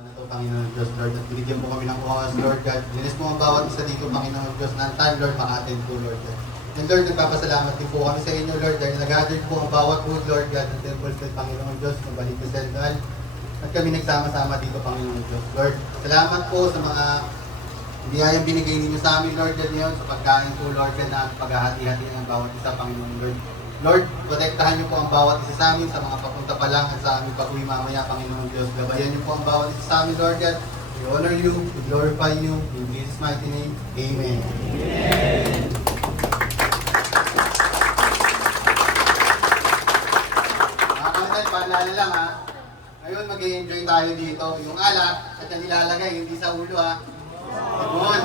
na to, Panginoon Diyos, Lord, at binigyan mo kami ng oras, Lord God. Linis mo ang bawat isa dito, Panginoon Diyos, na ang time, Lord, maka-attend po, Lord God. And Lord, nagpapasalamat din po kami sa inyo, Lord, dahil nag-gather po ang bawat food, Lord God, ng Temple State, Panginoon Diyos, ng Balik na Central. At kami nagsama-sama dito, Panginoon Diyos. Lord, salamat po sa mga biyayang binigay ninyo sa amin, Lord God, ngayon, sa pagkain po, Lord God, na paghahati-hati ng bawat isa, Panginoon Lord. Lord, protektahan niyo po ang bawat isa sa amin, sa mga papunta pa lang at sa aming pag-uwi mamaya, Panginoon Diyos. Gabayan niyo po ang bawat isa sa amin, Lord God. We honor you, we glorify you, in Jesus' mighty name, Amen. Amen. Mga kantal, paalala lang ha. Ngayon, mag-enjoy tayo dito. Yung alak, at yung nilalagay, hindi sa ulo ha. Good.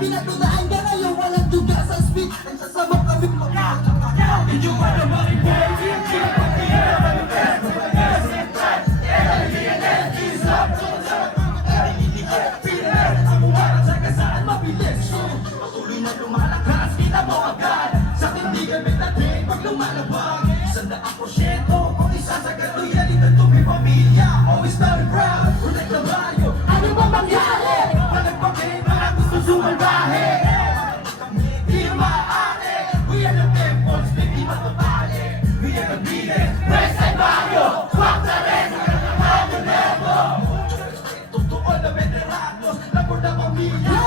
Pinatulaan ka ngayon, walang duga sa speed. Ang sasama kami mga Did you wanna money, baby? Patuloy na lumalakas, kita mo agad. Sa tindigan may dating pag lumalabag 100% kung isasagad o yan ito may pamilya. Always not proud, protect the bayo. Ano ba mangyari? Palagpagay mga gusto sumalbahe. Di maaari. We are the temples, hindi matapali. We are the biggest, West Side Bayo. Swak na rin, Bayo Nebo. Totoo na veteranos, labor na pamilya.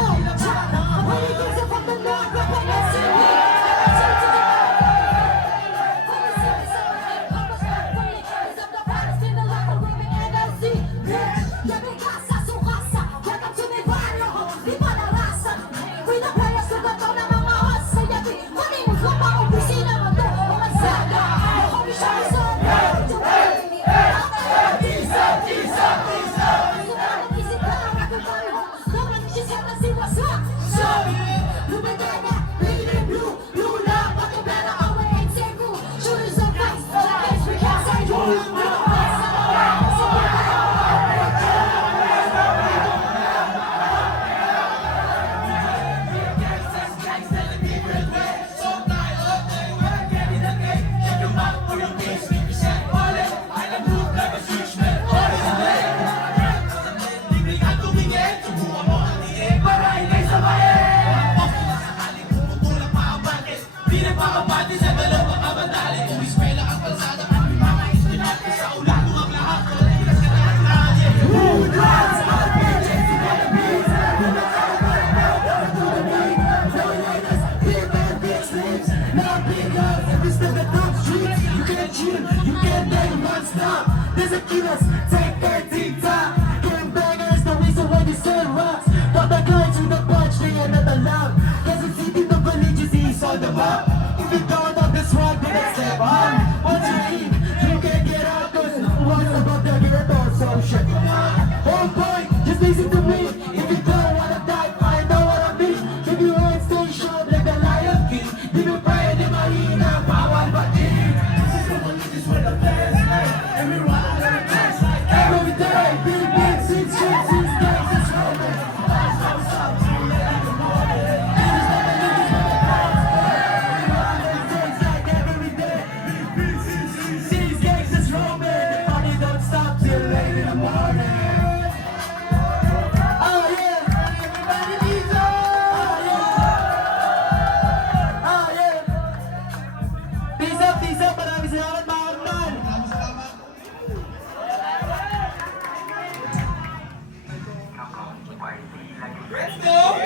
There's a killers, take 13 time. Gangbangers, the reason why they sell rocks. Pop the guns with the punch, they are not allowed. Cause the city, the village is on the map. If you don't know this one, then it's step on. Once you leave, you can't get out. Cause no one's about to get on, so shut your mouth. Oh boy, just listen to me. If you don't wanna die, I know what I mean. Keep your hands stay sharp like the Lion King. Leave your pride in Marina, power, but this is the religious with the best. Everyone. Let's go!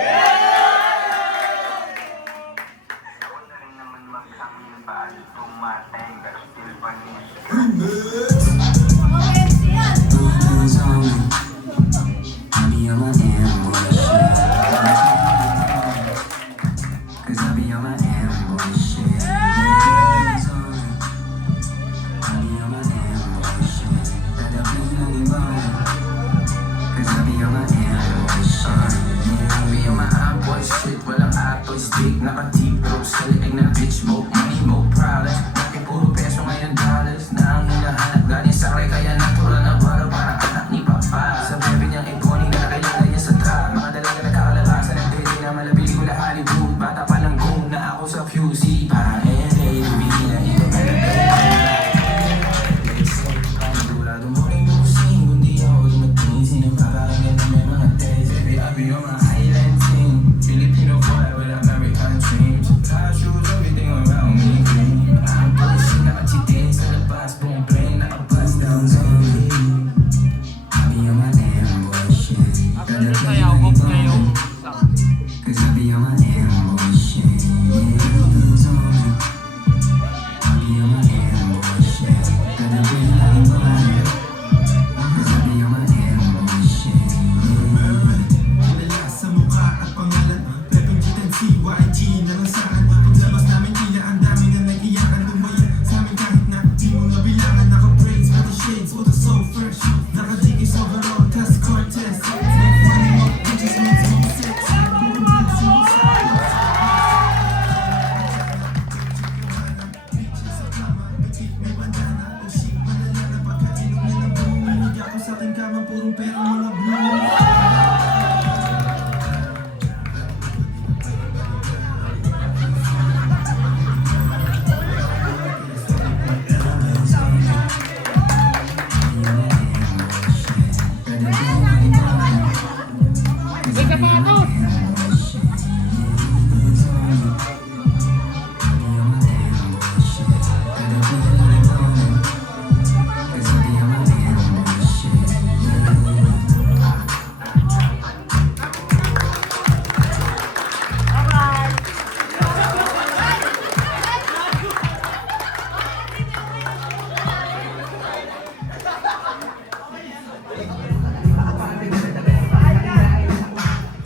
Naka-deep throat sa liig ng bitch mo, money mo, proud. Dati puro peso ngayon dollars na ang hinahanap. Galing sa kray kaya natural na baro para anak ni Papa. Sa bebe niyang iconic na nakilala niya sa trap. Mga dalaga nagkakalalasan ng dede na malabili ko na Hollywood. Bata pa lang kung na ako sa QC. Para NA, lumili na ito ka na Panigulado mo rin mo sing. Kundi ako dumating, sinagkakarangan na may mga days. Every abi on my island team. Filipino boy with American dreams. High shoes, everything around me green. I'm pushing, nakachitin sa labas. Boom, plane, nakabust down on me. I be on my damn bullshit. Gotta play like a bone. Cause I be on my damn bullshit. Yeah, on me. I be on my damn bullshit. Gotta play like a bone. Cause I be on my damn bullshit. Kilala sa mukha at pangalan Pepeng Gitan CYG na lang saan Paglabas namin tila ang dami na nag-iyakan Lumaya sa amin kahit na di mo nabilangan Naka-braids, pati shades, photo so fresh Naka-digis overall, tas Cortez Smoke money, mo, bitches, means more sex Puro blues, suicide Bitches sa kama, batik may bandana O shit, malala na pagkainom na ng boom Higa ko sa aking kama, puro pera mga blue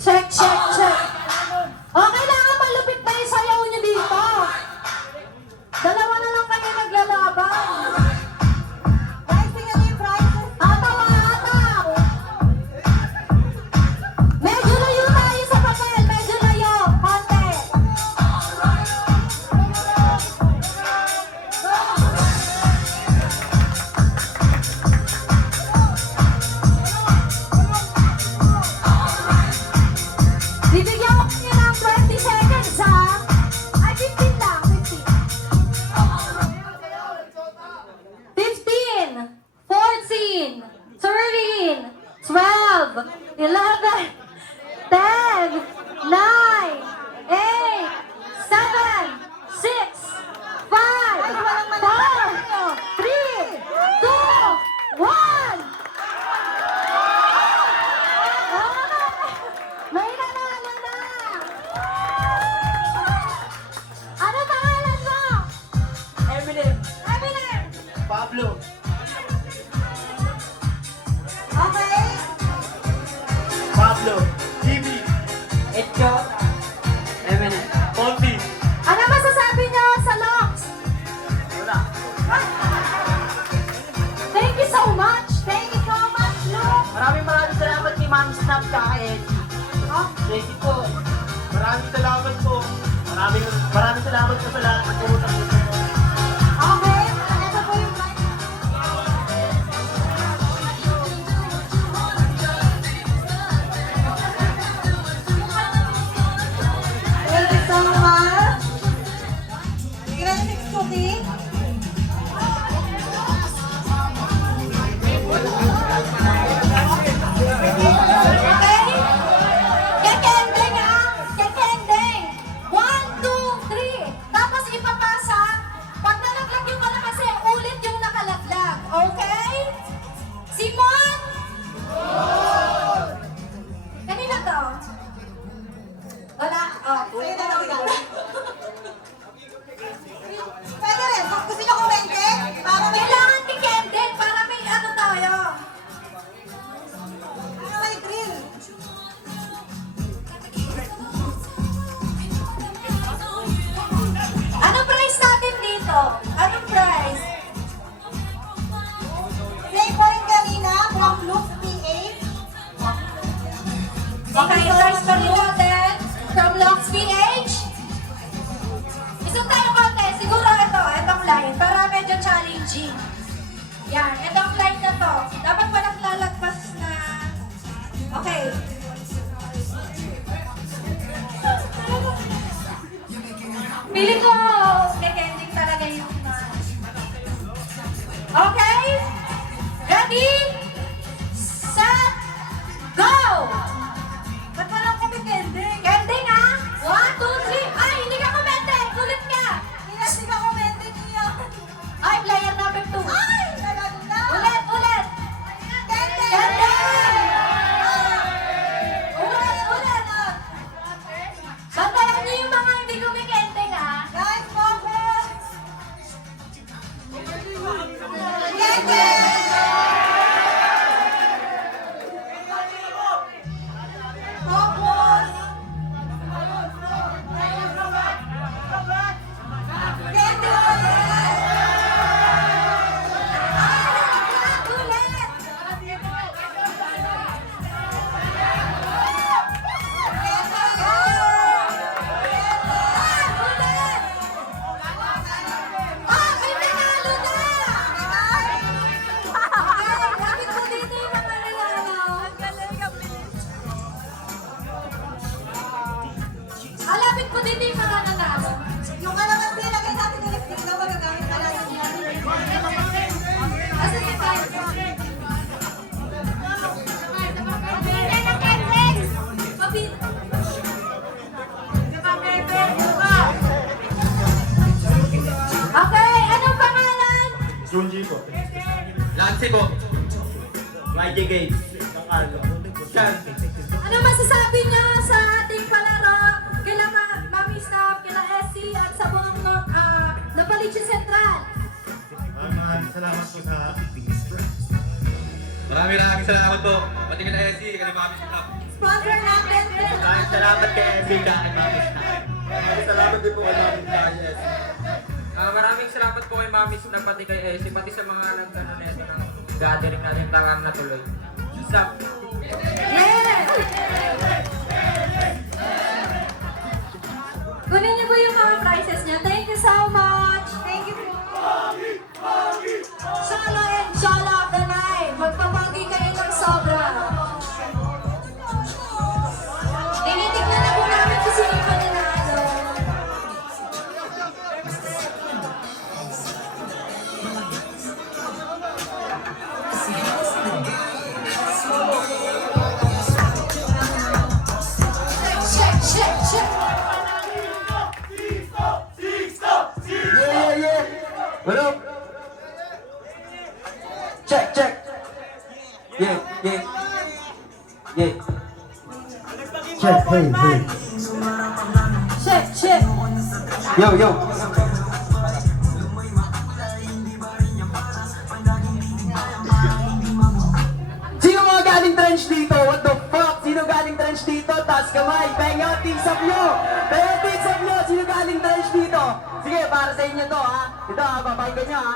Check, check, check. Okay lang, malupit na yung sayaw niyo dito. Dalawa na lang kayo naglalaban. Guys, tingnan niyo yung prizes. Ataw, ataw. Medyo layo tayo sa papel. Medyo layo. Konti. Bibigyan ko kayo ng 20 seconds, ha? Ay, 15 lang, 15. 15, 14, 13, 12, 11, 10, 9, 8, 7, 6, 5, 4, 3, 2, 1. May nanalo na! Ano pangalan mo? Eminem, Eminem! Pablo, Okay? Pablo, Jimmy, Edgar, Eminem, Ponti, Ano masasabi niyo sa locks? wala. Thank you so much! Thank you so much, Luke! maraming salamat kay Mami Snap ka Eddie. Oh, Thank you po. Maraming salamat po. Maraming salamat po sa lahat ng pumunta dito. okay. Ito po yung mic. Thank you so much! Tingnan niyo si Scooty. Okay? Kekendeng, ha? Kekendeng. 1, 2, 3. Tapos ipapasa Yan, itong line na to. Dapat walang lalagpas na... Okay. Pili ko, kekending talaga yung... Okay? Ready? Set! Go! Ba't walang kumikending? Kending ha? 1, 2, 3. Ay, hindi ka kumende! Kulit ka! Hindi ka kumende niya. Ay, player number 2. Ay, talaga na. Ulit, ulit. Kending! Kending! Ulit, ulit. Bantayan niyo yung mga hindi kumikending ha? Guys, focus! Kending! Focus! Alapit po dito yung mga nanalo. Yung kalamansi, lagay natin yung lipstick na magagamit na natin yan. Asa si Five? Okay, anong pangalan? Junji po. Lancy po. YJ Gates. Siyan. Ano masasabi niyo sa ating palaro kila Mami Snap, kila Essie at sa buong Napalichi Central? Maraming salamat po sa Maraming salamat po. Pati kina Essie, kina Mami Snap. Sponsor natin. Maraming salamat kay Essie kay Mami Snap. Maraming salamat din po kay Mami Snap. Maraming salamat po kay Mami Snap pati kay Essie, pati sa mga nagtanong neto ng gathering natin tangang natuloy. Sup? Yes! Kunin niyo po yung mga prizes niya. Thank you so much. Thank you po. Solo and solo of the night. Magpapagi kayo ng sobra. Tinitignan na po namin kung sino yung pananalo. Check, check, check. What up? Check, check. Yeah. Check, hey. Check, check. Yo. Sino mga galing trench dito? What the fuck? Sino galing trench dito? Taas kamay. Penga, tisap nyo. Sino galing trench dito? Sige, para sa inyo to ha. Ito ha, papakinggan nyo ha.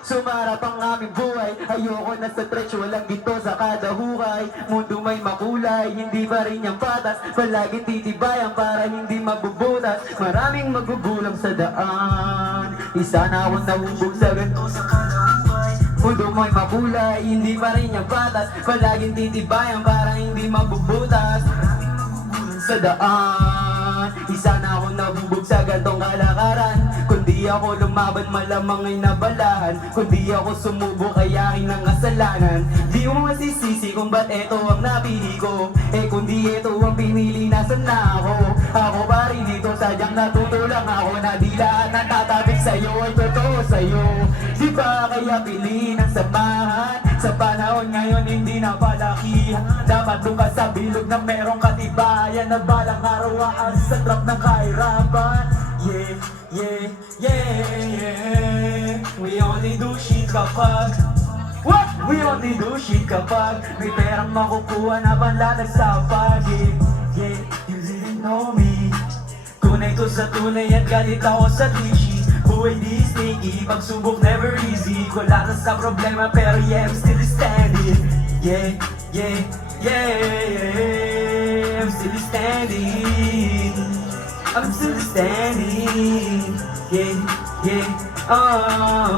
Sumarap ang aming buhay. Ayoko na sa trench, walang ginto sa kada hukay. Mundo may makulay, hindi pa rin yung patas. Palagi titibayan para hindi mabubutas. Maraming magugulang sa daan. Isa na akong nahubog sa ganito sa kada hukay. Mundo may makulay, hindi pa rin yung patas. Palaging titibayan para hindi mabubutas. Maraming magugulang sa daan. Isa na akong nahubog sa gantong kalakaran. Kundi ako lumaban, malamang ay nabalahan. Kundi ako sumubo, kaya aking ng kasalanan. Di mo masisisi kung ba't eto ang napili ko. Eh kundi eto ang pinili, nasan na ako? Ako pa rin dito, sadyang natutulang ako. Na di lahat na tatabik sa'yo ay totoo sa'yo. Di ba kaya pili ng samahan? Sa panahon ngayon hindi na palakihan. Dapat doon ka sa bilog na merong katibayan. Na balang araw aan sa trap ng kahirapan. Yeah. We only do shit kapag What? We only do shit kapag may perang makukuha na panlatag sa pagi. Yeah, you didn't know me. Tunay to sa tunay at galit ako sa cliche. Buhay di sneaky, pagsubok never easy. Wala na sa problema pero yeah, I'm still standing. Yeah. I'm still standing.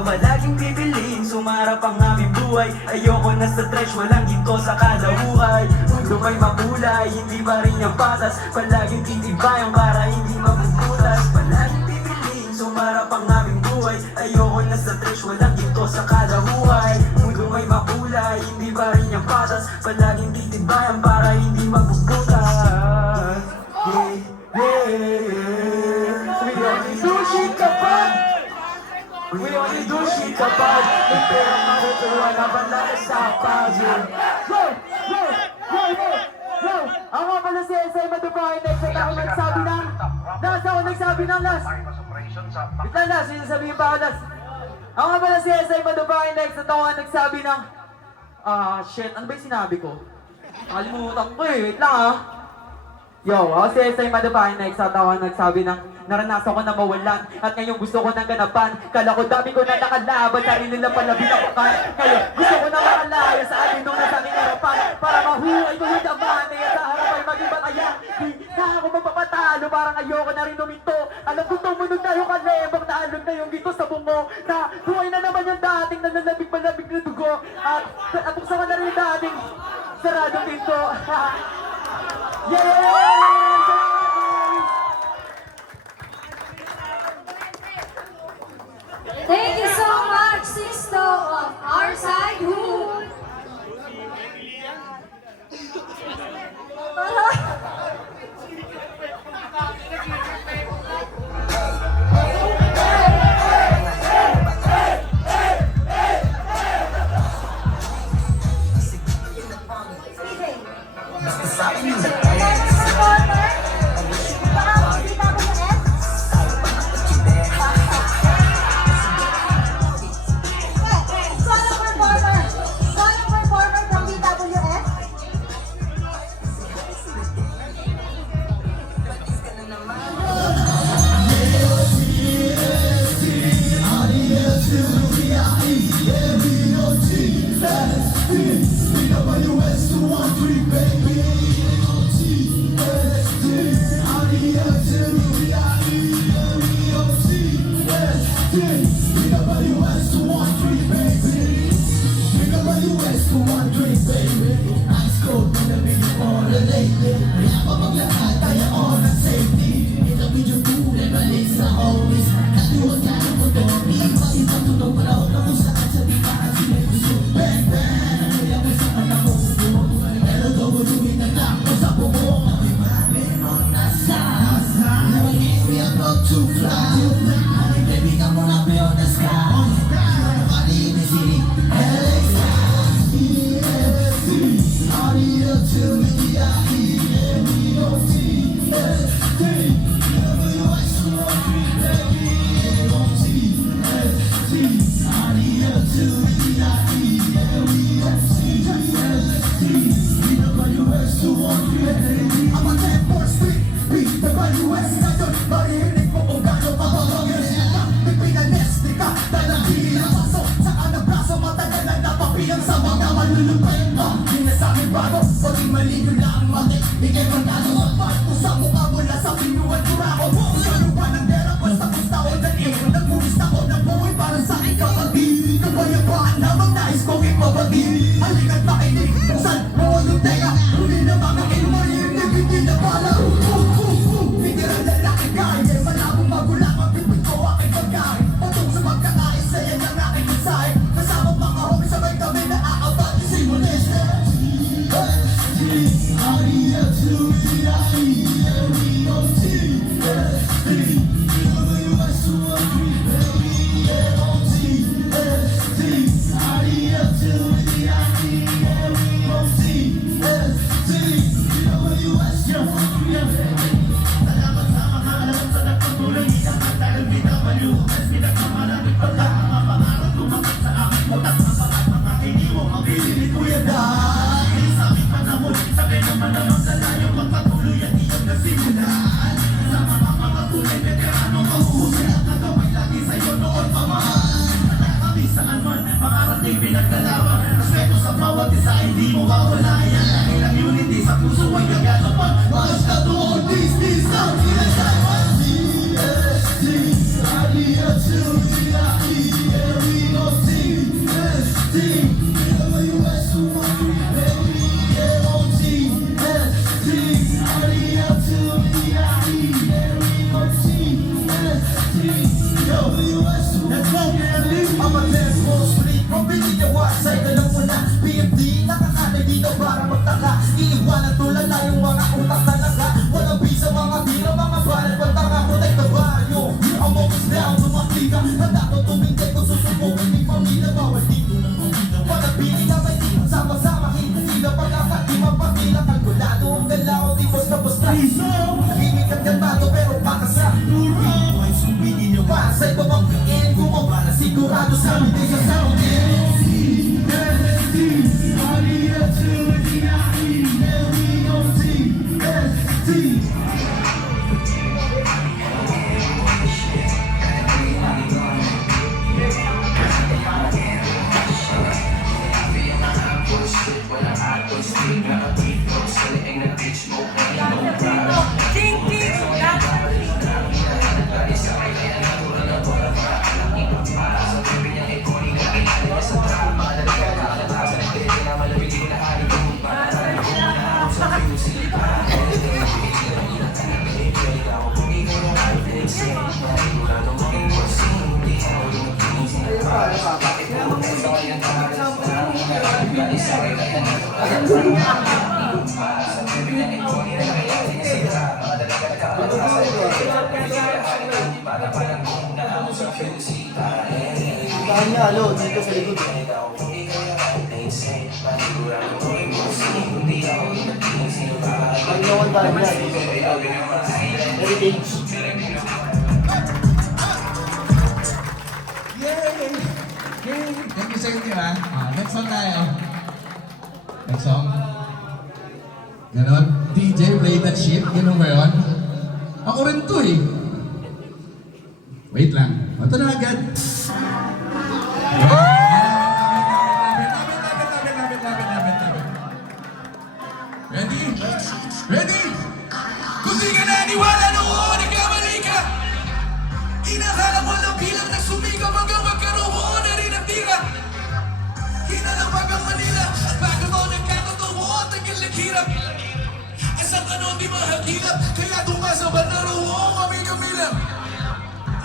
Palaging bibiling, sumarap ang aming buhay. Ayoko na sa trash, walang ginto sa kalahuhay. Mundo may makulay, hindi pa rin yung patas. Palaging titibayan para hindi mabubutas. Palaging bibiling, sumarap ang aming buhay. Ayoko na sa trash, walang ginto sa kalahuhay. Mundo may makulay, hindi pa rin yung patas. Palaging titibayan para hindi mabubutas. We only do shit kapag We only do shit kapag may perang makukuha na bandala sa puzzle. Yo! Yo! Yo! Yo! Yo! Ako nga pala si SI Madupahin next at ako nagsabi ng... Last ako nagsabi ng last! Wait lang last, yung sabihin pa ako last. Ako nga pala si SI Madupahin next at ako nagsabi ng... Shit, ano ba yung sinabi ko? Nakalimutan ko eh, wait lang ah. Yo, ako si SI Madupahin next at ako nagsabi ng... Naranasan ko na mawalan at ngayon gusto ko nang ganapan. Kala ko dami ko na nakalaban, sarili lang pala binakukan. Ngayon gusto ko na makalaya sa alinong nasa aking harapan. Para mahuhay ko yung daman na yan sa harap ay maging batayan. Di na ako magpapatalo, parang ayoko na rin luminto. Alam ko tumunog na yung kalembang na alog na yung gito sa bungo. Na buhay na naman yung dating nalalabig-malabig na dugo. At buksan ko na rin yung dating saradong pinto. Yeah! Thank you so much, Sisto of our side. Who? Mas ka to, this, Kanya, alo, dito sa likod. Ang nawan tayo niya, dito sa likod. Heritage. Yay! Yay! Thank you sa inyo ha. Next song tayo. Next song. Ganon. DJ, play that shit. Ganon ba yun? Ako rin to eh. Wait lang. Ito na agad. Ready? Ready? Kung di ka naniwala noon, nagkamali ka. Inakala mo lang bilang nagsumikap hanggang magkaroon na rin ang tira. Hinalapag ang Manila at bago mo nagkatotoo, tagal naghirap. Asang ano di mahagilap, kaya tumasabad na roon kami kamilang.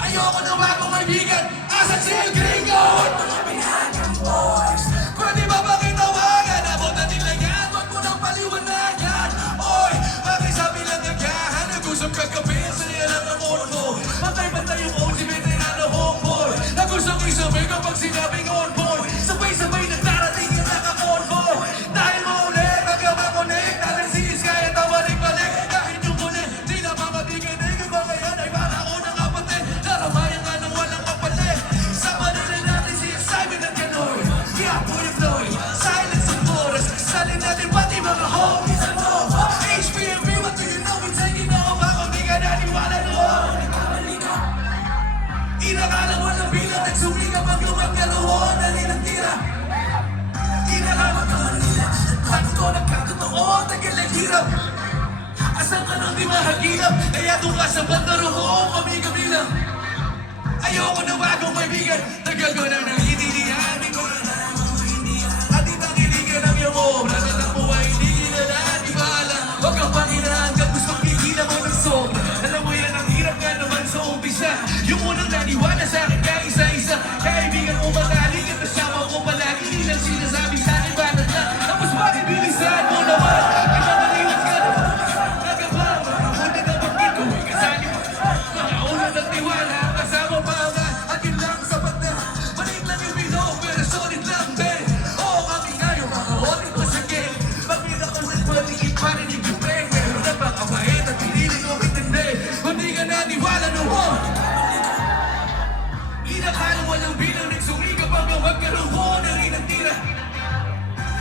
Ayoko na bagong kaibigan, asan si El Gringo? Mga pinagang boys, pwede ba pakitawagan? Abot na nila yan, wag mo nang paliwanagan. Oy, pakisabi lang nagkahan, nag-usap kagabi, saniya lang ang mood mo. Pantay-pantay yung ultimate na homeboy. Nag-usap-isabi kapag sinabing on boy. Sabay-sabay na darating yung naka-convoy. Dahil maulit, hanggang makonek, natin si Iskay at balik-balik. Kahit yung kulit, di na mamatiginig. Iba ngayon ay para ko ng kapatid. Naramayan nga ng walang kapalit. Sama na rin natin si Simon at Canoy. Yeah, Boy Floyd, silence and chorus. Salin natin pati mga homies at more. HPMB, what do you know? We taking off. Ako di ka naniwala noon. Inakala mo lang bilang nagsumikap ang lumagkaroon na nilang tira. Inakala ka Manila at bago ko nagkatotoo, tagal ang hirap. Asang ka nang di mahagilap, kaya doon ka sa banda roon, kami lang. Ayoko na bagong kaibigan, tagal ko na nang hinilihan. Di ko na nalaman kung hindi yan. At itangiligan ang iyong obra, sa tapuay, hindi kinalaan, di ba alam? Huwag kang panginaan, kag gustong pigilan mo ng sobra. Alam mo yan, ang hirap nga naman sa umpisa. Yung unang naniwala sa akin ka isa-isa. Kaibigan mo matalik at kasama ko palagi. Hindi lang sinasabi sa akin banat na. Tapos bakit bilisan mo naman? Pinamaliwas ka na. Nagaba, makamunti na bakit ko ay kasali mo. Makauna ng tiwala, kasama pa nga. At yun lang sapat na. Maliit lang yung bilog, pero solid lang din. Oo, kami nga yung mga otit masakit. Pagpila ko nagpaligid pa rin yung gupeng. Meron na bang kabait at pinili ko itindi. Kung di ka naniwala noon. Inakala walang bilang nagsumikap hanggang magkaroon na rin ang tira.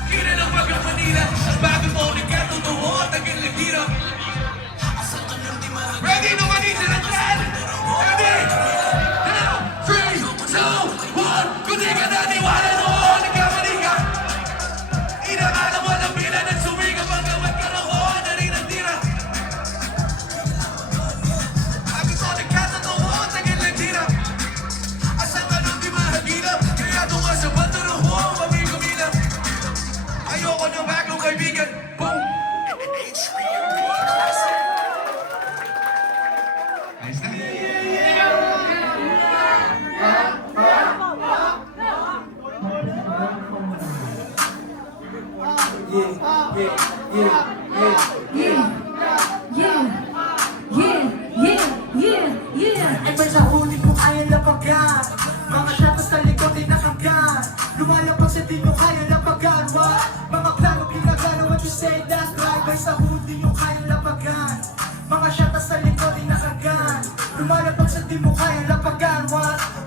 Kinalapag ang Manila at bago mo nagkatotoo, tagal naghirap. Ready? Nobody to the plan! Ready? 2, 3, 2, 1. Kung di ka naniwala noon, nagkamali ka. Inakala walang bilang nagsumikap hanggang magkaroon na rin ang tira. Bago mo nagkatotoo, tagal naghirap. Asang ka nang di mahagilap, kaya doon ka sa bandaro mo, kami lang. Ayoko ng bagong kaibigan. Boom! Ayos na. Iba sa huli ko kaya lapagan. Mga shatas sa likod ay nakagan. Lumalapag sa di mo kaya lapagan. Mga plano pinagano, what you say that's right. Iba sa huli mo kaya lapagan. Mga shatas sa likod ay nakagan. Lumalapag sa di mo kaya lapagan.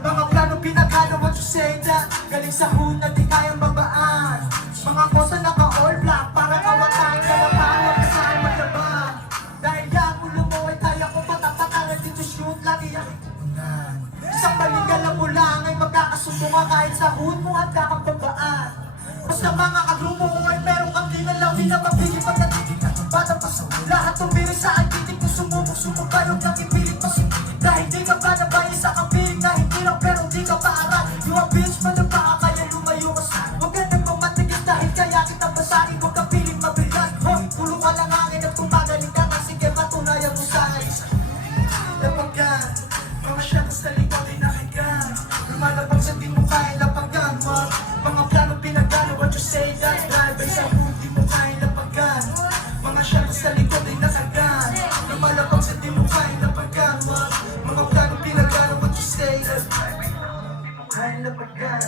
Mga plano pinagano, what you say that. Galing sa huna di kayang babaan. Mga kosa naka-all black. Para kawatay ka na paano ka saan maglaban. Dahil yan ulo mo ay kaya ko patapatalan dito shoot. Lagi ang itunan. Isang maligala mo lang ay magkakasundo ka kahit sa hood mo at kakapabaan. Basta mga kagrupo mo ay meron kang dinalaw. Di na mapigil pag natitig ka ng batang paso. Lahat tumiri sa agitig kung sumubok-sumok kayong nang ipilit masin. Dahil di ka pa nabayan sa kapiling na hindi lang pero di ka pa aral. You a bitch, manapa ka kaya lumayo ka sa. Huwag ka nang mamatigil dahil kaya kita basahin. Huwag ka piling mabigat. Hoy, tulong ka lang hangin at kumagaling ka na. Sige, patunayan mo sa akin. Lapagan, mga shakas sa likod ay nakigan. Lumalapag sa di mo kaya lapagan. Mga plano pinagano, what you say that's right. Ay sa huli mo kaya lapagan. Mga shakas sa likod ay nakagan. mo kaya na pagkamat. Mga plano pinagano what you say. Kaya na pagkan.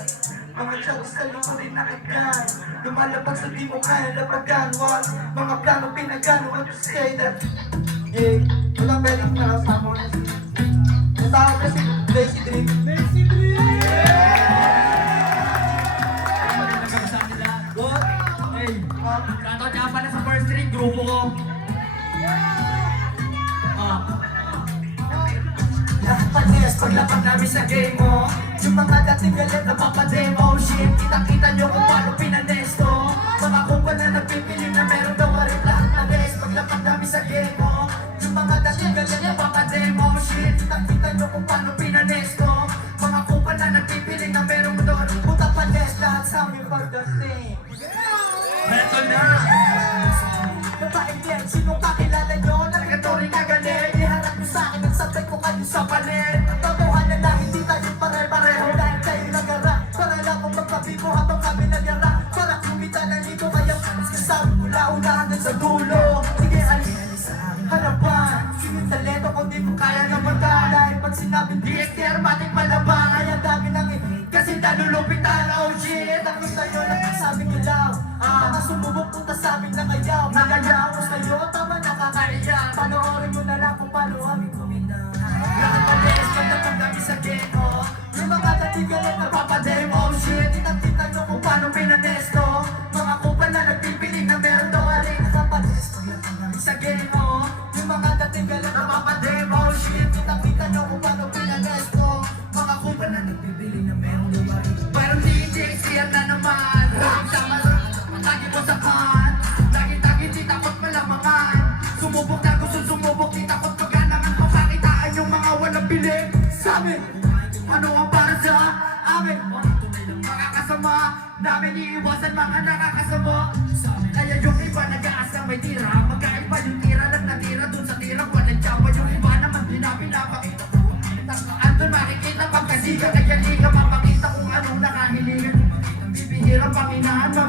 Mga tiyago sa likurin na agad. Lumalabag sa di mo kaya na pagkanwat. Mga plano pinagano what you say that. Yeah, wala pwedeng nakasama na si yung tao kasi Lazy Dream. Lazy Dream! What? Hey, Shoutout nga pala sa first ring, grupo ko. lahat panis paglapag namin sa game mo. Yung mga dating galit na papademo. Shit, kitang-kita nyo kung paano pinanesto. Mga kumpa na nagpipili na meron daw rin lahat na res. Paglapag namin sa game mo. Yung mga dating galit na papademo. Shit, kitang-kita nyo kung paano pinanesto. Mga kumpa na nagpipili na meron daw rin. Puta panis lahat sa amin pagdating. Eto na! Babaeng din, sino kakilala nyo? Nagkatory na galit. Iharap nyo sa akin ang sabay ko kayo sa palit. Totohanan na hindi tayo pare-pareho. Dahil kayo nagara. Para lang kong magpabibo habang kami nagyara. Para kumita na dito kaya kasabi mula-una hanggang sa dulo. Sige, alis harapan. Sino talento kung di mo kaya na magdalay. Pag sinabing DSTR, matik malabang. Kaya dami nang kasi nalulupitan. Oh shit, ang gusto nyo lang sabing ilaw. Mga sumubok punta sa amin na kayaw. Nagayawas kayo, tama nakakaiyak. Panoorin mo na lang kung paano kami kuminaw. Lahat palis, pagdating kami sa geno. Yung mga katigalit na papademo. Shit, itang-kita nyo kung paano pinanesto. Mga kupal na nagpipiling na meron daw aling nakapalis. Pagdating kami sa geno. Yung mga katigalit na papademo. Shit, itang-kita nyo kung paano pinanesto. Mga kupal na nagpipiling na meron daw aling. Pero hindi, siya na naman. Tama lagi ko sa kan. Lagi-lagi di takot malamangan. Sumubok na gusto sumubok. Di takot paganaman. Mapakitaan yung mga walang biling sa amin. Ano ang para sa amin? Mga kasama namin iiwasan mga nakakasama. Kaya yung iba nag-aasa may tira. Magkaiba yung tira lang natira. Dun sa tira walang tsawa. Yung iba naman di na pinapakita. Andun makikita pagkasiga. Kaya di ka mapakita kung anong nakahilingan. Bibihirang panginaan mo.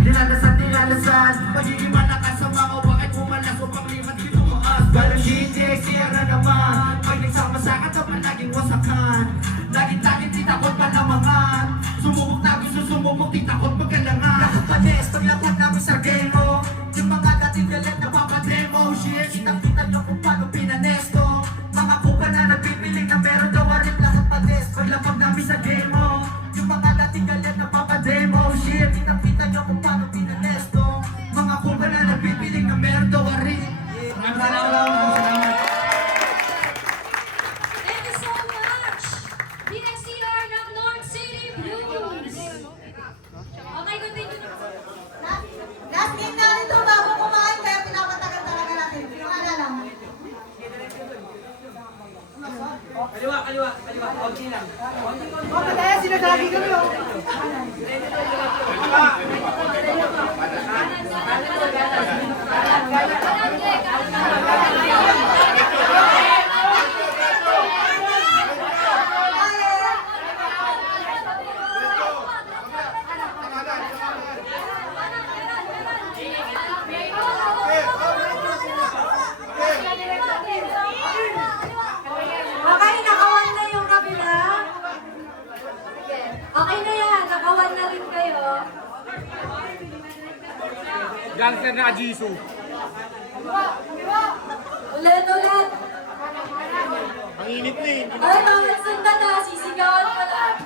Dilalasan pagiging malakas sa mga bakit umalas o paglimat dito maas. Pero hindi, siya na naman. Pag nagsama sa akin, dapat laging wasakan. Laging di takot palamangan. Sumubok na gusto sumubok, di takot magalangan. Lahat panis, paglapag namin sa geno. Yung mga dating galit na papademo. Shit, kitang-kita nyo kung paano pinanesto. Mga kupa na nagpipiling na meron daw rin lahat panis. Paglapag namin sa geno. Yung mga dating galit na papademo. Shit, kitang-kita nyo kung paano pinanesto. Mga kupa na nagpipiling na meron daw rin. Salamat. Thank you so much! DXCR ng North City Blues! Okay, continue na. Last game natin ito bago kumain, kaya pinapatagal talaga natin. Yung ano lang. Kaliwa. Okay lang. Okay, kaya sinasagi kami oh. Okay, nakawan na yung kabila. Okay na yan, nakawan na rin kayo. Gangster na Jisoo. Ulit. Ang init na eh. Ay, bawal sundan na, sisigawan pa lang.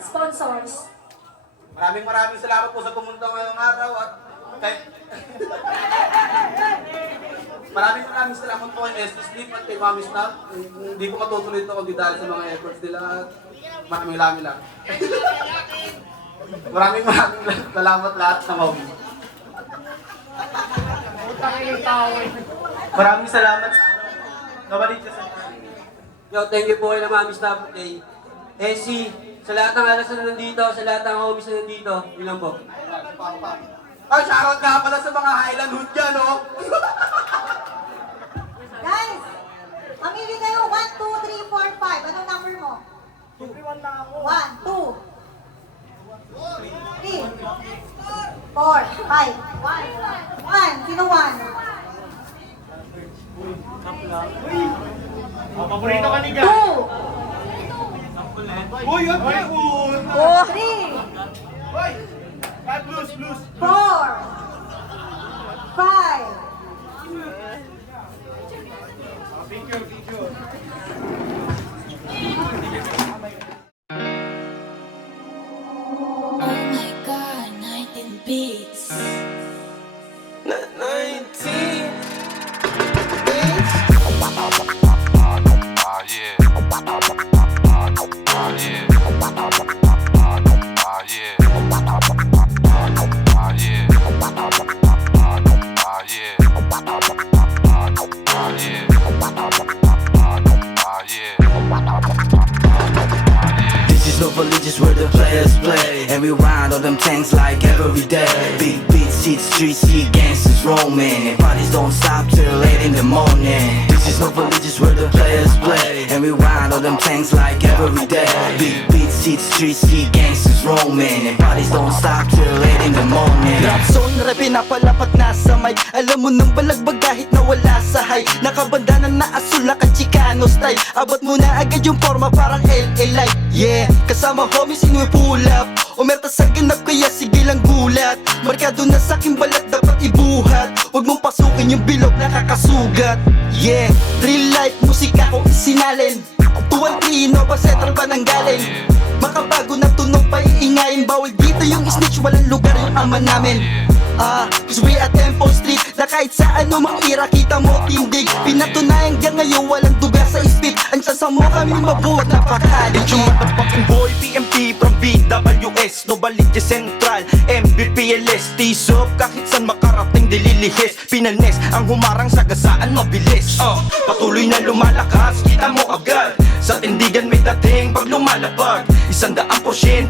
sponsors. Maraming salamat po sa pumunta ngayong araw at kay... maraming salamat po kay ST Sleep at kay Mami Snap. Hindi ko matutuloy ito kundi dahil sa mga efforts nila at maraming lang. Maraming salamat lahat sa Mami. Maraming salamat sa nabalik sa Yo, thank you po kay Mami Snap, kay Essie, sa lahat ng alas na nandito, sa lahat ng homies na nandito. Yun lang po. Ay, shoutout nga pala sa mga Highland Hood dyan, no? Guys, mamili kayo 1, 2, 3, 4, 5. Anong number mo? 1, 2, 3, 4, 5. 1. Sino 1? Paborito ka ni 2, Uy, yun ba yun? 3, Uy! Blues! 4, 5. Picture. Oh my god, 19 beats. Not 19. This is no religious where the players play, and we ride all them tanks like every day. Big beats, seat streets, see gangsters roaming, and parties don't stop till late in the morning. This is no religious where the players play, and we ride all them tanks like every day. Big beats, seat streets, see gangsters roaming, and parties don't stop till late in the morning. Drop zone, rap pinapalapat nasa mic. Alam mo nang balagbag kahit nawala sa high. Nakabandanan na asul, naka-Chicano style. Abot mo na agad yung forma parang LA Light. Yeah, kasama homies inuwi pull up. Umerta sa ganap kaya sige lang gulat. Markado na sa aking balat dapat ibuhat. Huwag mong pasukin yung bilog nakakasugat. Yeah, real life musika ko isinalin. Tuwan Trino pa Central pa nanggaling. Makabago na tunog pa iingayin. Bawal dito yung snitch, walang lugar yung ama namin. Cause we at Temple Street. Na kahit sa ano mang ira kita mo tindig. Pinatunayan hanggang ngayon walang duga sa spit. Ansan sa mo kami mabuhat napakalit. Yung motherfucking boy, PMP from BWS Novaliches Central, MBPLS T-Sop, kahit saan makarating dililihis. Pinanes, ang humarang sagasaan mabilis. Patuloy na lumalakas, kita mo agad. Sa tindigan may dating pag lumalapag. 100%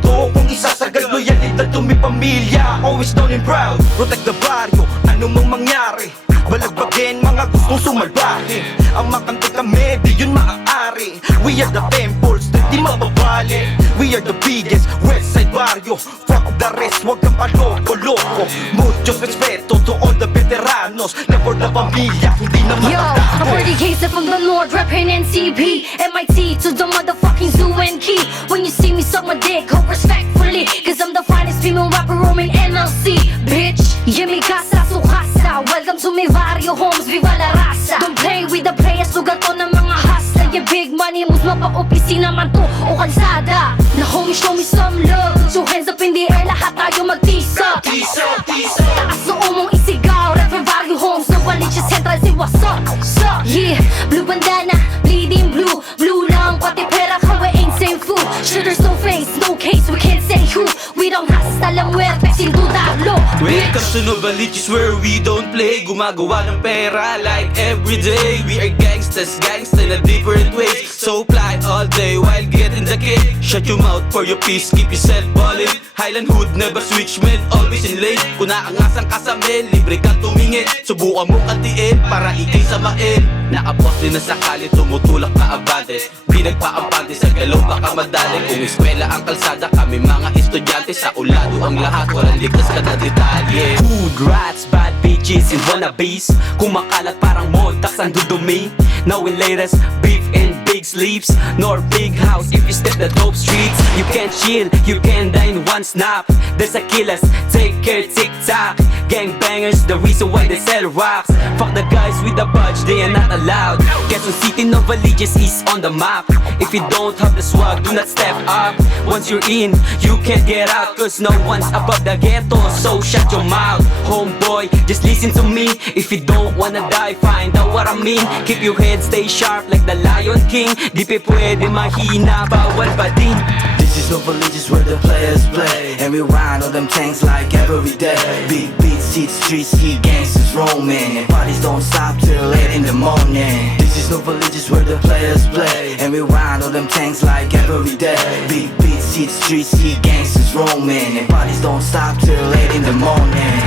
kung isasagad loyalidad to may pamilya. Always down and proud, protect the barrio, ano mang mangyari. Balagbagin mga gustong sumalbahin. Ang makante kami, di yun maaari. We are the temples, di mababali. We are the biggest Westside barrio. Fuck the rest, wag kang paloko-loko. Muchos respeto to all the veteranos. Na for the pamilya, hindi na Yo, matatapos. I'm Birdie Gazer from the North, reppin' NCP, MIT to the motherfucking zoo and key. When you see me suck my dick, hope respectfully, cause I'm the finest female rapper roaming NLC, bitch. Yeah, mi casa, su casa. Welcome to mi barrio, homes, viva la raza. Don't play with the players, lugar to ng mga hustler. Yeah, big money, moves mapa-opisina man to o kalsada. Na homie, show me some love. Put your hands up in the air, lahat tayo mag-tisa. Taas noo mong isigaw, reppin' barrio homes, Novaliches Central, say what's up, sup. Yeah, blue bandana, bleeding blue. Blue lang, pati pera ka, we ain't same food. Shooters, no face, no case, we can't say who. We don't hasta la muerte, sin dudarlo, Welcome bitch. to Novaliches where we don't play. Gumagawa ng pera like everyday. We are gangsters, gangsta in a different ways. So fly all day while getting the cake. Shut your mouth for your peace, keep yourself ballin'. Highland Hood, never switch men, always in lane. Kung naangasan ka sa men, libre kang tumingin. Subukan mong atiin para ikay samain. Naapos din na sakali, tumutulak na abante. Di nagpaampante sa galaw baka madali. Kung eskwela ang kalsada, kami mga estudyante. Sa ulado ang lahat, walang ligtas ka na detalye. Food rats, bad bitches and wannabes. Kumakalat parang montax ang dudumi. Now in latest, beef and big sleeps, nor big house if you step the dope streets. You can't chill, you can't die in one snap. There's a killers, take care, tick-tock. Gangbangers, the reason why they sell rocks. Fuck the guys with the budge, they are not allowed. Quezon City, Nova Liches is on the map. If you don't have the swag, do not step up. Once you're in, you can't get out, cause no one's above the ghetto, so shut your mouth. Homeboy, just listen to me. If you don't wanna die, find out what I mean. Keep your head, stay sharp like the Lion King. Di pe pwede mahina, bawal pa din. This is Nova Liches where the players play, and we ride on them tanks like every day. Big beats, seat streets, heat gangsters roaming, and parties don't stop till 8 in the morning. This is Nova Liches where the players play, and we ride on them tanks like every day. Big beats, seat streets, heat gangsters roaming, and parties don't stop till 8 in the morning.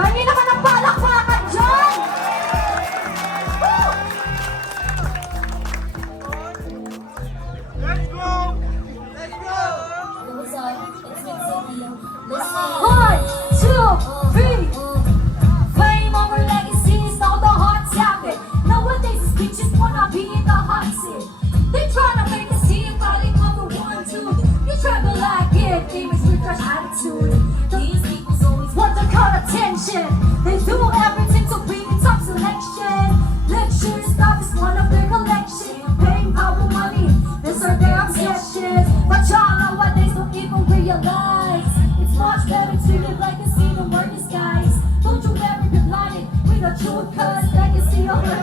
Pahingin naman ng palakpakan dyan! One, two, three. Fame over legacy is now the hot topic. Nowadays, these bitches wanna be in the hot seat. They tryna make a scene, fighting over 1, 2. You try to like it, famous with fresh attitude. These people always want to cut attention. They do everything to be in top selection. Lecture stuff is one of their collection. Fame, power, money, these are their obsessions. But y'all nowadays don't even realize it's much better to live like a scene of more disguise. Don't you ever be blinded with a truth, cause legacy of the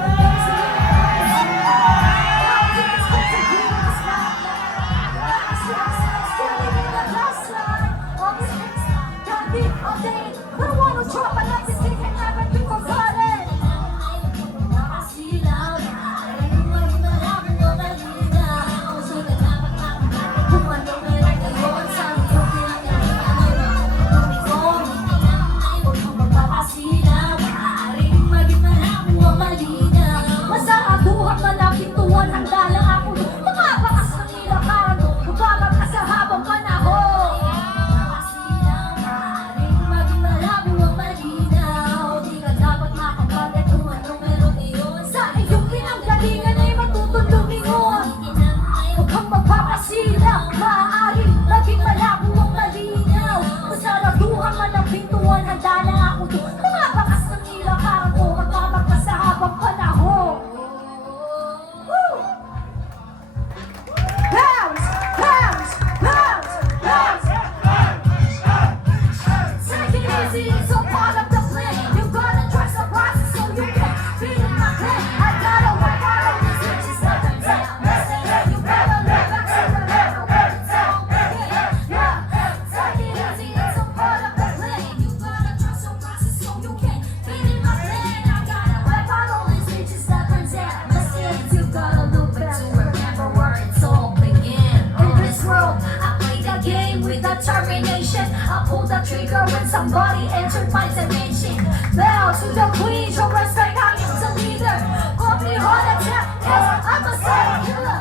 drop a legacy can never be forgotten. Masaraduhan na lang pintuan, handa lang ako. Mga bakas ng nilakan, magbabat ka sa habang panahon. Sa iyong pinanggalingan ay matutong lumingon. Huwag kang magpapasila, maaaring maging malabo ang malinaw. Masaraduhan man ang pintuan, handa lang ako doon. Mga bakas ng nilakan ko, magbabat ka sa habang panahon. Woo! Bounce! Bounce! Bounce! Bounce! Take it easy, it's all part of the plan. You gotta trust the process so you can feel in my plan. I gotta work hard on this, which is not the plan. You better look back to the level where it's all began. Yeah, take it easy, it's all part of the plan. You gotta trust the process so you can feel in my plan. I gotta work hard on this, which is not the plan. You gotta look back to remember where it's all began. In this world, I play the game with determination. I pull the trigger when somebody entered my dimension. Bow to the queen, show respect, I am the leader. Call me heart attack, yes, I'm a silent killer.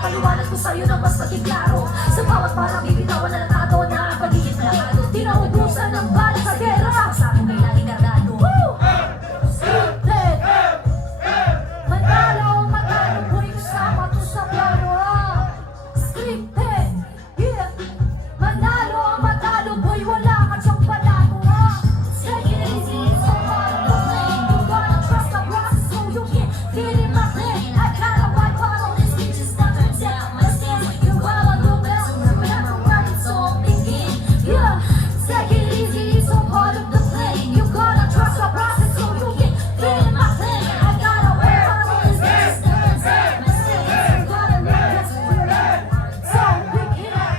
Paliwanag ko sa'yo na mas maging klaro. Sa bawat parang bibitawan na natado na ang pagiging plakado. Tinaubusan ng bala sa gera. Sa akin may laging gardado. Scripted! Manalo, manalo, boy, kasama to sa plano. Scripted! Yeah! Manalo, manalo, boy, wala ka siyang panalo. Take it easy, it's all part of the plan. You gotta trust the process so you can feel in my plan. I gotta wipe out all these bitches that turn down my stance. You gotta look back to remember where it's all began. Yeah, take it easy, it's all part of the plan. You gotta trust the process so you can feel in my plan. I gotta wipe out all these bitches that turn down my stance. You gotta look back to remember it's all began.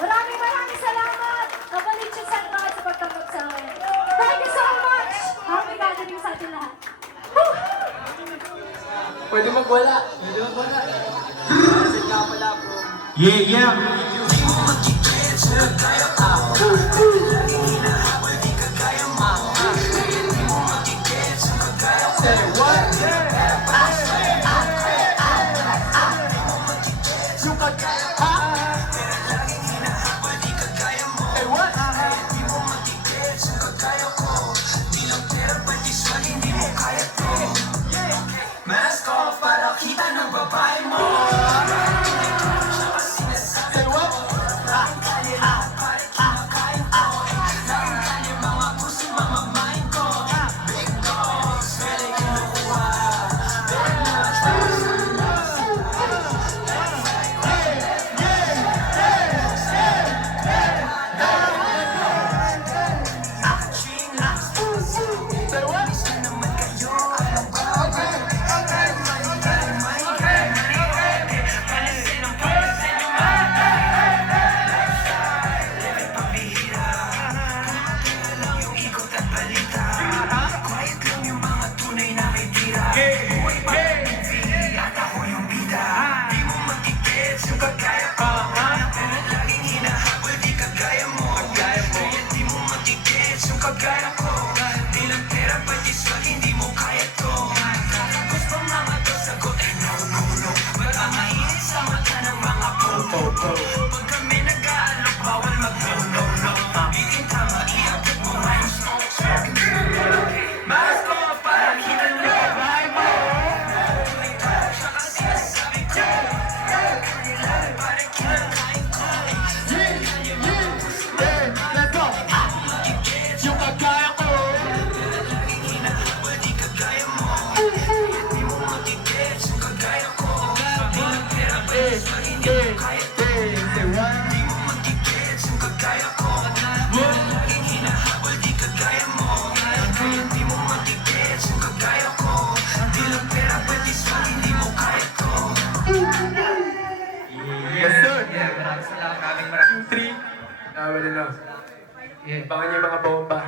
Maraming salamat! Kabalik siya sa lahat sa pagtanggap sa akin. Thank you so much! Happy gathering sa atin lahat. Pwede magwala. nga pala from Yeah, yeah. Mask off para kita ng babae mo. Abangan niyo yung mga bomba.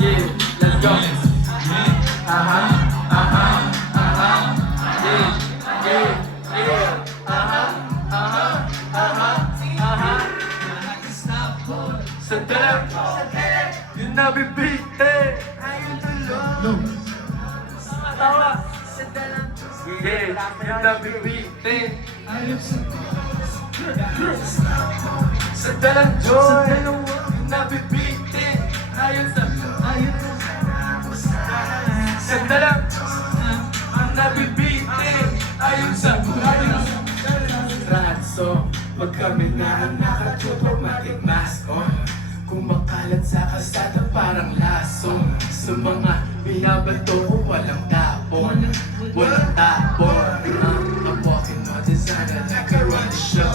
Yeah, let's go. Aha, aha, aha. Yeah, yeah, yeah. Aha, aha, aha, aha. Sandali, yung nabibigte. Tawa. Yeah, yung nabibigte. Sa dalang joy, yung nabibitin. Ayon sa sa dalang ang nabibitin. Ayon sa Ratso, pag kami na ang nakatutomatic mask on. Kumakalat sa kasada parang laso. Sa mga binabato ko walang tapon. Walang tapon. I'm walking on designer like I run the show.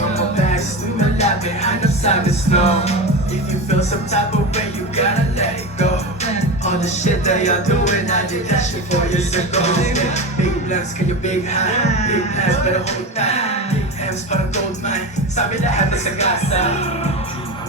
From my bags to my lap and hanap sa the snow. If you feel some type of way, you gotta let it go. All the shit that you're doing, I did that shit 4 years ago. Big blunts, can you big high? Big plans, better hold tight. Big M's, parang gold mine. Sabi lahat na sa gasa.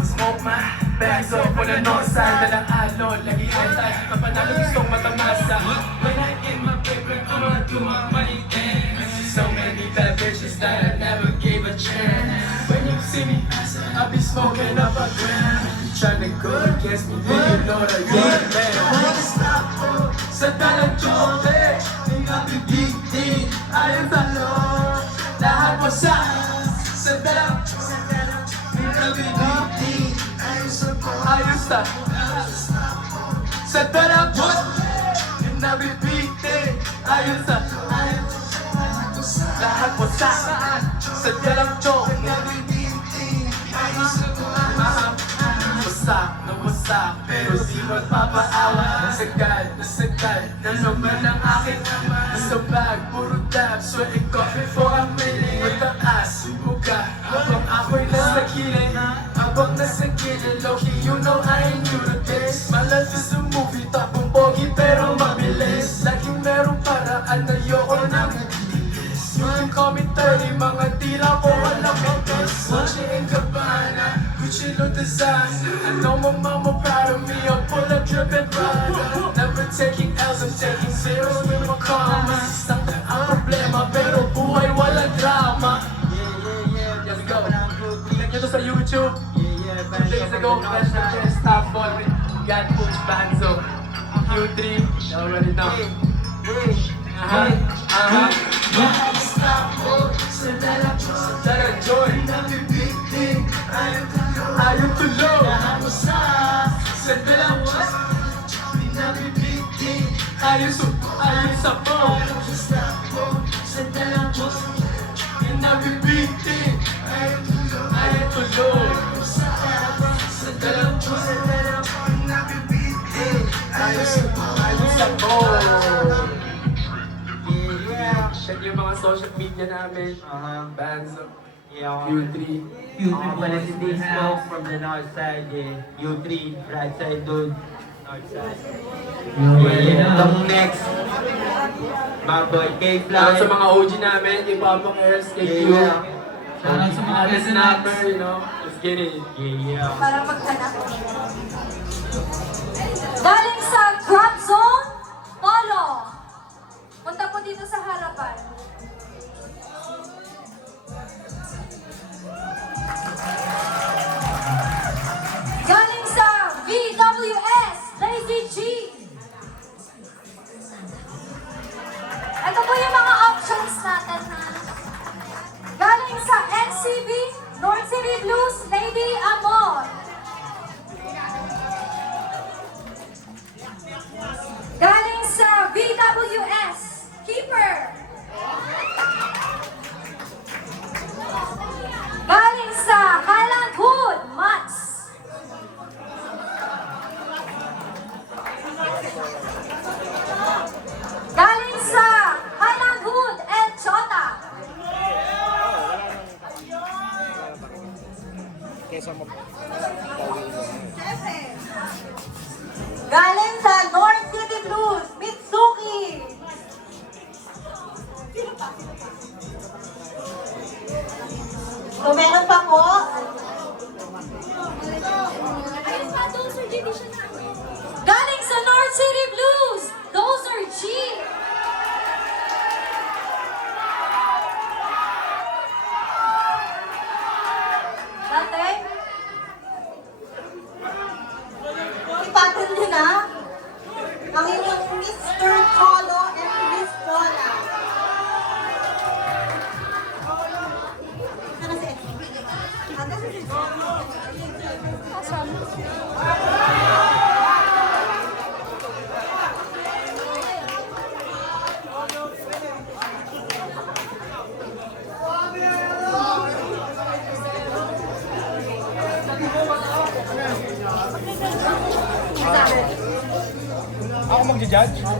Smoke my bags up on the north side. Dalang alon, lagi outside. Kapanalo gustong matamasa. When I get my paper, I'ma do my money dance. So many bad bitches that I never gave a chance. When you see me, I'll be smoking up a gram. Tryna go against me, then you know that you're the man. Sa dalang joke, yung nabibigtin. Ayon sa Lord, lahat mo sa dalang yung nabibigtin. Ayon sa dalang joke, yung nabibigtin. Ayon sa lahat mo sa dalang joke, yung nabibigtin. Ayon sa wasak na wasak, pero di magpapaawa. Nasagad na naman ang aking ama. Sa bag, puro dab, sweating coffee for a minute. Mataas, buka, habang ako'y nasa kilid. Habang nasa kilid, low-key, you know I ain't new to this. My life is a movie, tapong pogi pero mabilis. Laging merong paraan na yoko nang nagbibilis. You can call me 30, mga tira ko walang kapis. Gucci and Gabbana, Gucci no design. I know my mama proud of me, I'm full of drip and rider. Never taking L's, I'm taking zeros with my karma. Sakta ang problema pero buhay buhay walang drama. Let's go. Check nyo to sa YouTube. 2 days ago, fresh na fresh top ball with God Coach Banzo. Q3, you already know. Sana joy. Ayaw tuloy. Ayaw sa phone. Nabibitin. Ayaw tuloy. Ayaw sa phone. Check yung mga social media namin. Banzo. Q3. Ako pala si D-Smoke from the north side, U3, right side dude. North side. Itong next, Baboy, Shoutout K-Fly. sa mga OG namin, kay Papa Kers, kay Q. Shoutout sa mga Kay Snapper, you know. Let's get it. Para maghanap. Galing sa Drop Zone, Polo. Punta po dito sa harapan. Galing sa VWS, Lazy G. Ito po yung mga options natin, ha? Galing sa NCB, North City Blues, Lady Amor. Galing sa VWS, Keeper. Galing sa Highland Wood, Mats. Galing sa Highland Wood, El Chota. Galing sa North City Blues, Mitsuki. Kung meron pa po, Galing sa North City Blues, Dozer G. Dati, ipatol nyo na ang inyong Mr. Cholo and Miss Chola. Ano si Ate si Ako magja-judge? Ang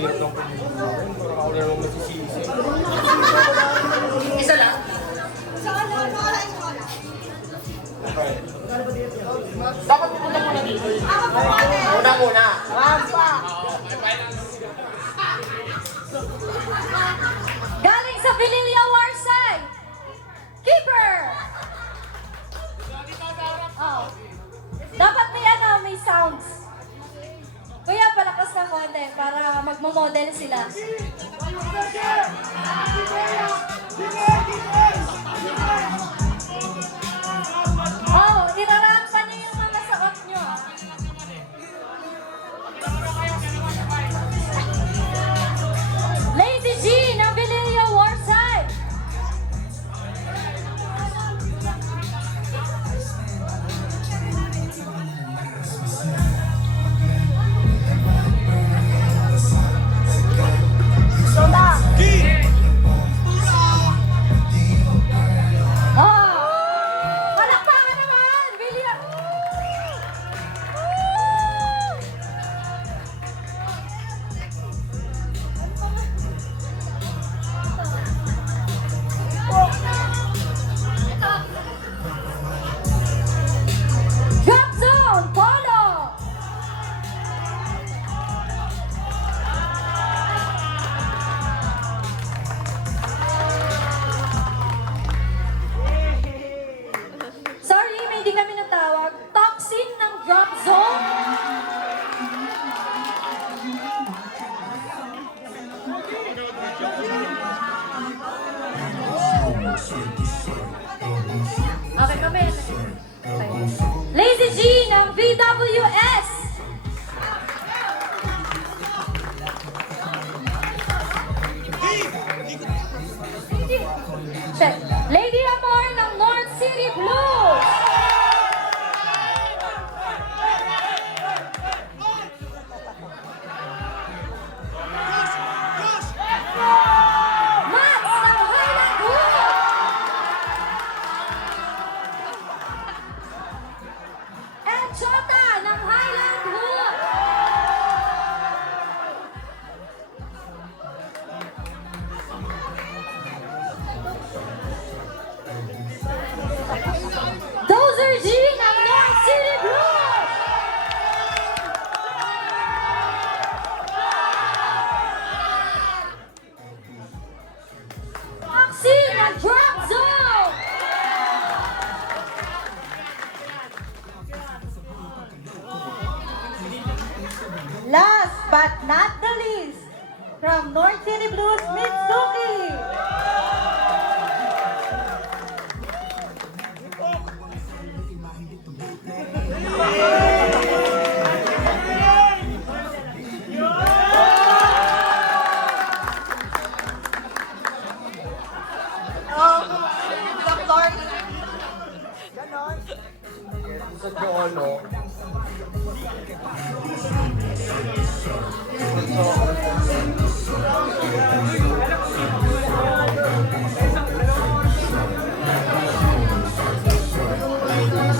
hirap lang. Parang ako na naman masisisi. Isa lang. Chola, Chola, and Chola. Dapat pupunta muna dito. Ako po ate. Una-una. galing sa Vililia Warsay, Keeper. Oh. Dapat may sounds. Kuya, palakas ng konti para magmo-model sila. Oh, irarampa niyo yung mga saot niyo. Lazy G ng Vililia Warsay. Palakpakan naman, Vililia. Drop Zone, Polo. Sorry, may di kami natawag. Toxin ng Drop Zone. open. Lazy G ng VWS. Lady Amor ng North City Blues. Max ng Highland Hood. And Chota ng Highland Hood. Dozer G ng North City Blues. Oxy ng Drop Zone. Last but not the least, from North City Blues, Mitsuki.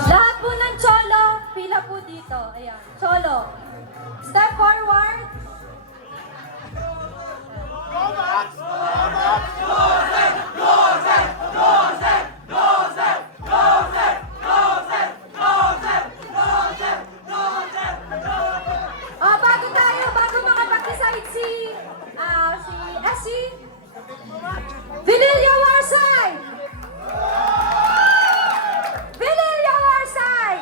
Lahat po ng cholo, pila po dito. Ayan, cholo. Step forward. Bago makapag-decide si Essie. Vinilya Warsay! Vinilya Warsay!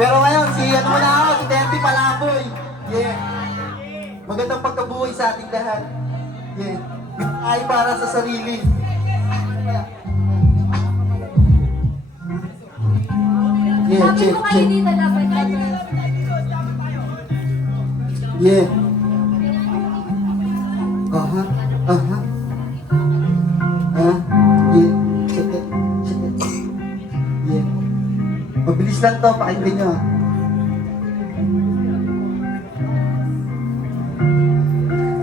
Pero ngayon, si ano mo na ako, si Tenti Palaboy. Yeah. Magandang pagkabuhay sa ating lahat. Yeah. Ay para sa sarili. Yeah, Sabi check, ko kayo check. dito dapat. Yeah. Aha, aha. Ah, yeah. Check it, check it. Yeah. Mabilis lang to, pakinggan nyo.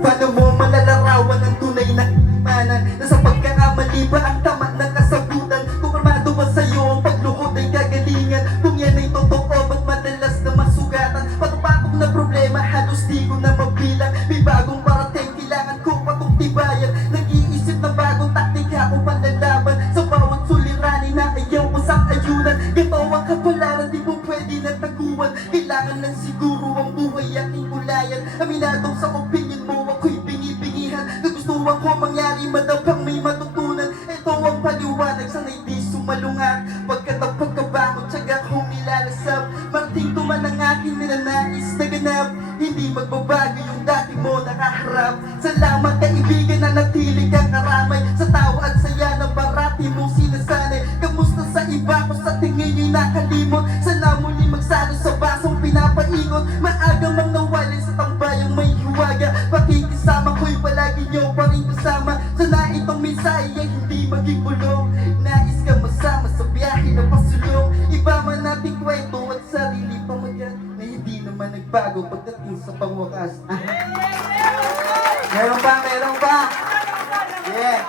Paano mo malalarawan ang tunay na imanan? Na sa pagkakamali ba ang tama ng kasagutan? Kung armado ba sa'yo ang paglukod ay kagalingan? Kung yan ay totoo, ba't madalas na masugatan? Patupakog na problema, halos di ko na mabilang. May bagong parating, kailangan ko patong tibayan. Nag-iisip ng bagong taktika kung panlalaban. Sa bawat suliranin na ayaw mo sa ayunan. Ganito ang kapalaran, di mo pwede na taguan. Kailangan lang siguro ang buhay aking ulayan. Aminado sa opinion mo, ako'y binibingihan. Kagustuhan ko mangyari, madapang may matutunan. Ito ang paliwanag, sana'y di sumalungat. Pagkat ang pagkabangon, tiyaga kong nilalasap. Marating tuman ang aking ninanais na ganap. Hindi magbabago yung dati mo nakaharap. Salamat kaibigan na natili kang karamay. Sa tawa at saya na barati mong sinasanay. Kamusta sa iba ko sa tingin nyo'y nakalimot? Sana muli magsalo sa basong pinapaingot. Maaga mang nawalay sa tambayang may hiwaga. Pakikisama ko'y palagi nyo pa rin kasama. Sana itong mensahe ay hindi maging bulong. Nais ka masama sa biyahe na pasulong. Iba man nating kwento at sarili pamagat na hindi naman nagbago pagdating sa pangwakas. Meron pa, meron pa. Yeah.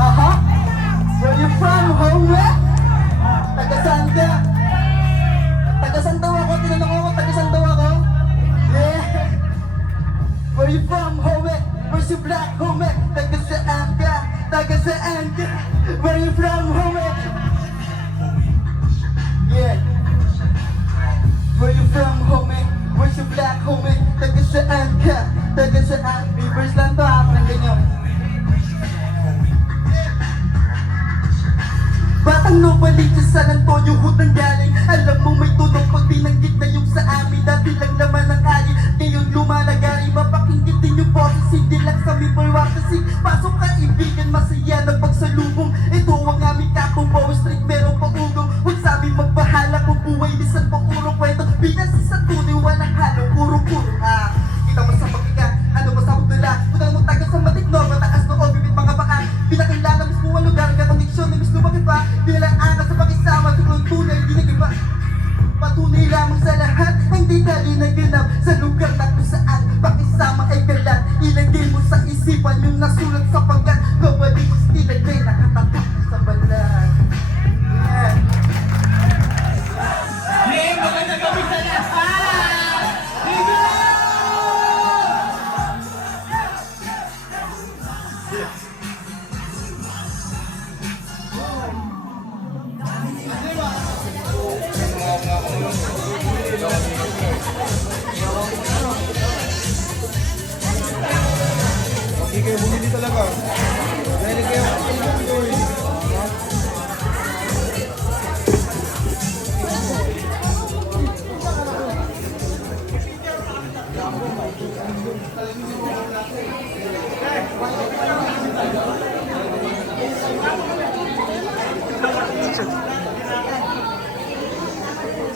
Aha. Where you from, homie? Taga-saan ka? Taga-saan daw ako? Tinanong ako, taga-saan daw ako? Yeah. Where you from, homie? Where's your black, homie? Taga-saan ka? Taga-saan ka? Where you from, homie? Yeah. Where you from, homie? Where's your black, homie? Taga-saan ka? Taga-saan? Reverse lang to, ha? Pakinggan nyo. Batang nobalik sa San Antonio, hutang galing. Alam mo may tunog pag binanggit na yung sa amin. Dati lang naman ang kali, ngayon lumalagari. Mapakinggan din yung boses, hindi lang sa Maple Water. Pasok ka ibigan, masaya na pagsalubong. Ito ang aming kapong Power Street, meron pang ugong. Huwag sa amin magbahala kung buhay, bisan pang urong kwento. Binasi sa tunay, walang halong urong-urong. Kita mo sa pagkika, ano ba sa pagdala? Unang mong tagal sa matigno, mataas no o bibit mga baka. Pinakilala mismo ang lugar, kakoneksyon na mismo bakit pa? Pinalangan sa pakisama, sigurong tunay, di nagiba. Patunay lamang sa lahat, ang di tali naganap sa lugar na kung saan pakisama ay galat. Ilagay mo sa isipan yung nasulat sa pagkat kabalik mo stilagay, nakatatak sa balat. Yeah. Hey, maganda kami sa lahat! Hindi kayo bumili talaga. Dahil kayo bumili.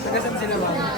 Taga saan sila ba?